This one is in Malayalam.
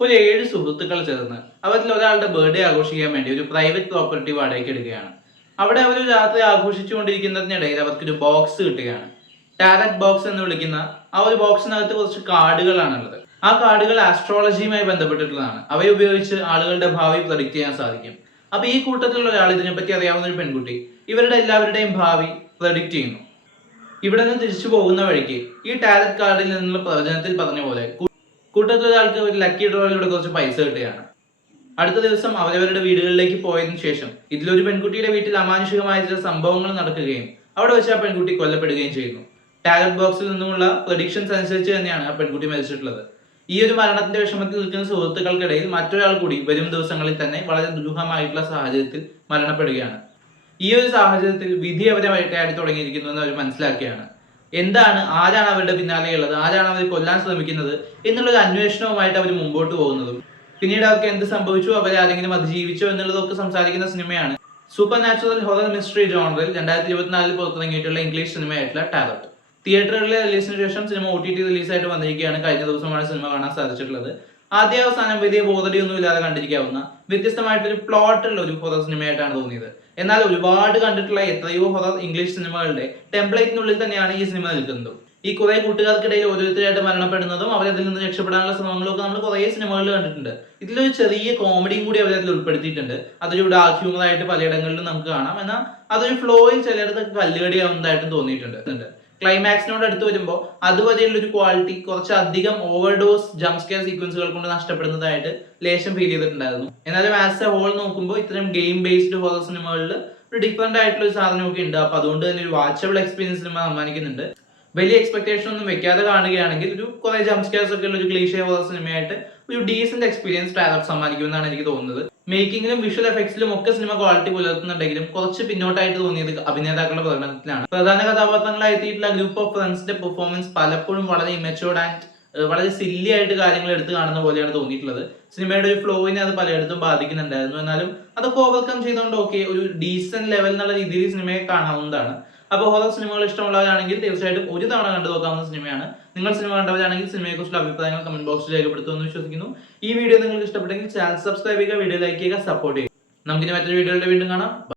ഒരു 7 സുഹൃത്തുക്കൾ ചേർന്ന് അവരിൽ ഒരാളുടെ ബർത്ത്ഡേ ആഘോഷിക്കാൻ വേണ്ടി ഒരു പ്രൈവറ്റ് പ്രോപ്പർട്ടി വാടകയ്ക്ക് എടുക്കുകയാണ്. അവിടെ അവർ രാത്രി ആഘോഷിച്ചുകൊണ്ടിരിക്കുന്നതിനിടയിൽ അവർക്കൊരു ബോക്സ് കിട്ടുകയാണ്. ടാരറ്റ് ബോക്സ് എന്ന് വിളിക്കുന്ന ആ ഒരു ബോക്സിനകത്ത് കുറച്ച് കാർഡുകളാണുള്ളത്. ആ കാർഡുകൾ ആസ്ട്രോളജിയുമായി ബന്ധപ്പെട്ടിട്ടുള്ളതാണ്. അവയെ ഉപയോഗിച്ച് ആളുകളുടെ ഭാവി പ്രഡിക്റ്റ് ചെയ്യാൻ സാധിക്കും. അപ്പൊ ഈ കൂട്ടത്തിലുള്ള ഒരാൾ, ഇതിനെപ്പറ്റി അറിയാവുന്ന ഒരു പെൺകുട്ടി, ഇവരുടെ എല്ലാവരുടെയും ഭാവി പ്രഡിക്റ്റ് ചെയ്യുന്നു. ഇവിടെ നിന്ന് തിരിച്ചു പോകുന്ന വഴിക്ക് ഈ ടാരറ്റ് കാർഡിൽ നിന്നുള്ള പ്രവചനത്തിൽ പറഞ്ഞ പോലെ കൂട്ടത്തിലൊരാൾക്ക് ഒരു ലക്കി ഡ്രോയിലൂടെ കുറച്ച് പൈസ കിട്ടുകയാണ്. അടുത്ത ദിവസം അവരവരുടെ വീടുകളിലേക്ക് പോയതിനു ശേഷം ഇതിലൊരു പെൺകുട്ടിയുടെ വീട്ടിൽ അമാനുഷികമായ ചില സംഭവങ്ങൾ നടക്കുകയും അവിടെ വെച്ച് ആ പെൺകുട്ടി കൊല്ലപ്പെടുകയും ചെയ്യുന്നു. ടാരറ്റ് ബോക്സിൽ നിന്നുമുള്ള പ്രഡിക്ഷൻസ് അനുസരിച്ച് തന്നെയാണ് ആ പെൺകുട്ടി മരിച്ചിട്ടുള്ളത്. ഈ ഒരു മരണത്തിന്റെ വിഷമത്തിൽ നിൽക്കുന്ന സുഹൃത്തുക്കൾക്കിടയിൽ മറ്റൊരാൾ കൂടി വരും ദിവസങ്ങളിൽ തന്നെ വളരെ ദുരൂഹമായിട്ടുള്ള സാഹചര്യത്തിൽ മരണപ്പെടുകയാണ്. ഈ ഒരു സാഹചര്യത്തിൽ വിധി അവരെ വേട്ടയാടി തുടങ്ങിയിരിക്കുന്നു എന്ന് അവർ മനസ്സിലാക്കിയാണ്. ആരാണ് അവരുടെ പിന്നാലെയുള്ളത്, ആരാണ് അവർ കൊല്ലാൻ ശ്രമിക്കുന്നത് എന്നുള്ളൊരു അന്വേഷണവുമായിട്ട് അവർ മുമ്പോട്ട് പോകുന്നതും പിന്നീട് അവർക്ക് എന്ത് സംഭവിച്ചു, അവരെ ആരെങ്കിലും അതിജീവിച്ചോ എന്നുള്ളതൊക്കെ സംസാരിക്കുന്ന സിനിമയാണ് സൂപ്പർ നാച്ചുറൽ ഹൊറർ മിസ്റ്ററി ജോണറിൽ 2024 പുറത്തിറങ്ങിയിട്ടുള്ള ഇംഗ്ലീഷ് സിനിമയായിട്ടുള്ള ടാരറ്റ്. തിയേറ്ററുകളിലെ റിലീസിന് ശേഷം സിനിമ OTT റിലീസായിട്ട് വന്നിരിക്കുകയാണ്. കഴിഞ്ഞ ദിവസമാണ് സിനിമ കാണാൻ സാധിച്ചിട്ടുള്ളത്. ആദ്യ അവസാനം വലിയ ബോധടിയൊന്നും ഇല്ലാതെ കണ്ടിരിക്കാവുന്ന വ്യത്യസ്തമായിട്ടൊരു പ്ലോട്ടുള്ള ഒരു ഹൊറർ സിനിമയായിട്ടാണ് തോന്നിയത്. എന്നാൽ ഒരുപാട് കണ്ടിട്ടുള്ള എത്രയോ ഹൊറർ ഇംഗ്ലീഷ് സിനിമകളുടെ ടെംപ്ലേറ്റിനുള്ളിൽ തന്നെയാണ് ഈ സിനിമ നിൽക്കുന്നത്. ഈ കുറെ കൂട്ടുകാർക്കിടയിൽ ഓരോരുത്തരായിട്ട് മരണപ്പെടുന്നതും അവരതിൽ നിന്ന് രക്ഷപ്പെടാനുള്ള ശ്രമങ്ങളും ഒക്കെ നമ്മൾ കുറെ സിനിമകളിൽ കണ്ടിട്ടുണ്ട്. ഇതിലൊരു ചെറിയ കോമഡിയും കൂടി അവരതിൽ ഉൾപ്പെടുത്തിയിട്ടുണ്ട്. അതൊരു ഡാർക്ക് ഹ്യൂമർ ആയിട്ട് പലയിടങ്ങളിലും നമുക്ക് കാണാം. എന്നാൽ അതൊരു ഫ്ലോയിൽ ചിലയിടത്തൊക്കെ കല്ലുകടിയാവുന്നതായിട്ടും തോന്നിയിട്ടുണ്ട്. ക്ലൈമാക്സിനോട് അടുത്ത് വരുമ്പോൾ അതുവരെയുള്ള ഒരു ക്വാളിറ്റി കുറച്ചധികം ഓവർഡോസ് ജംപ് സ്കെയർ സീക്വൻസുകൾ കൊണ്ട് നഷ്ടപ്പെടുന്നതായിട്ട് ലേശം ഫീൽ ചെയ്തിട്ടുണ്ടായിരുന്നു. എന്നാലും ആസ് എ ഹോൾ നോക്കുമ്പോൾ ഇത്തരം ഗെയിം ബേസ്ഡ് ഹൊറർ സിനിമകളിൽ ഒരു ഡിഫറെന്റ് ആയിട്ടുള്ള ഒരു സാധനമൊക്കെ ഉണ്ട്. അപ്പൊ അതുകൊണ്ട് തന്നെ ഒരു വാച്ചബിൾ എക്സ്പീരിയൻസ് സിനിമ സമ്മാനിക്കുന്നുണ്ട്. വലിയ എക്സ്പെക്ടേഷൻ ഒന്നും വെക്കാതെ കാണുകയാണെങ്കിൽ ഒരു കുറെ ജംപ് സ്കെയർസ് ഒക്കെ ഉള്ള ഒരു ക്ലീഷേ ഹൊറർ സിനിമയായിട്ട് ഒരു ഡീസന്റ് എക്സ്പീരിയൻസ് ടാരറ്റ് സമ്മാനിക്കുമെന്നാണ് എനിക്ക് തോന്നുന്നത്. മേക്കിങ്ങിലും വിഷ്വൽ എഫക്ട്സിലും ഒക്കെ സിനിമ ക്വാളിറ്റി പുലർത്തുന്നുണ്ടെങ്കിലും കുറച്ച് പിന്നോട്ടായിട്ട് തോന്നിയത് അഭിനേതാക്കളുടെ പ്രകടനത്തിലാണ്. പ്രധാന കഥാപാത്രങ്ങളായി എത്തിയിട്ടുള്ള ഗ്രൂപ്പ് ഓഫ് ഫ്രണ്ട്സിന്റെ പെർഫോമൻസ് പലപ്പോഴും വളരെ ഇമച്യൂർഡ് ആൻഡ് വളരെ സില്ലി ആയിട്ട് കാര്യങ്ങൾ എടുത്ത് കാണുന്ന പോലെയാണ് തോന്നിയിട്ടുള്ളത്. സിനിമയുടെ ഒരു ഫ്ലോയിനെ അത് പലയിടത്തും ബാധിക്കുന്നുണ്ടായിരുന്നു. എന്നാലും അതൊക്കെ ഓവർകം ചെയ്തുകൊണ്ട് ഒരു ഡീസന്റ് ലെവൽ എന്നുള്ള രീതിയിൽ സിനിമയെ കാണാവുന്നതാണ്. അപ്പോൾ ഹൊറർ സിനിമകൾ ഇഷ്ടമുള്ളവരാണെങ്കിൽ തീർച്ചയായിട്ടും ഒരു തവണ കണ്ടു നോക്കാവുന്ന സിനിമയാണ്. നിങ്ങൾ സിനിമ കണ്ടവരാണെങ്കിൽ സിനിമയെക്കുറിച്ചുള്ള അഭിപ്രായങ്ങൾ കമന്റ് ബോക്സിൽ രേഖപ്പെടുത്തുമെന്ന് വിശ്വസിക്കുന്നു. ഈ വീഡിയോ നിങ്ങൾക്ക് ഇഷ്ടപ്പെട്ടെങ്കിൽ ചാനൽ സബ്സ്ക്രൈബ് ചെയ്യുക, വീഡിയോ ലൈക്ക് ചെയ്യുക, സപ്പോർട്ട് ചെയ്യുക. നമുക്കിനി മറ്റൊരു വീഡിയോയുടെ വീണ്ടും കാണാം.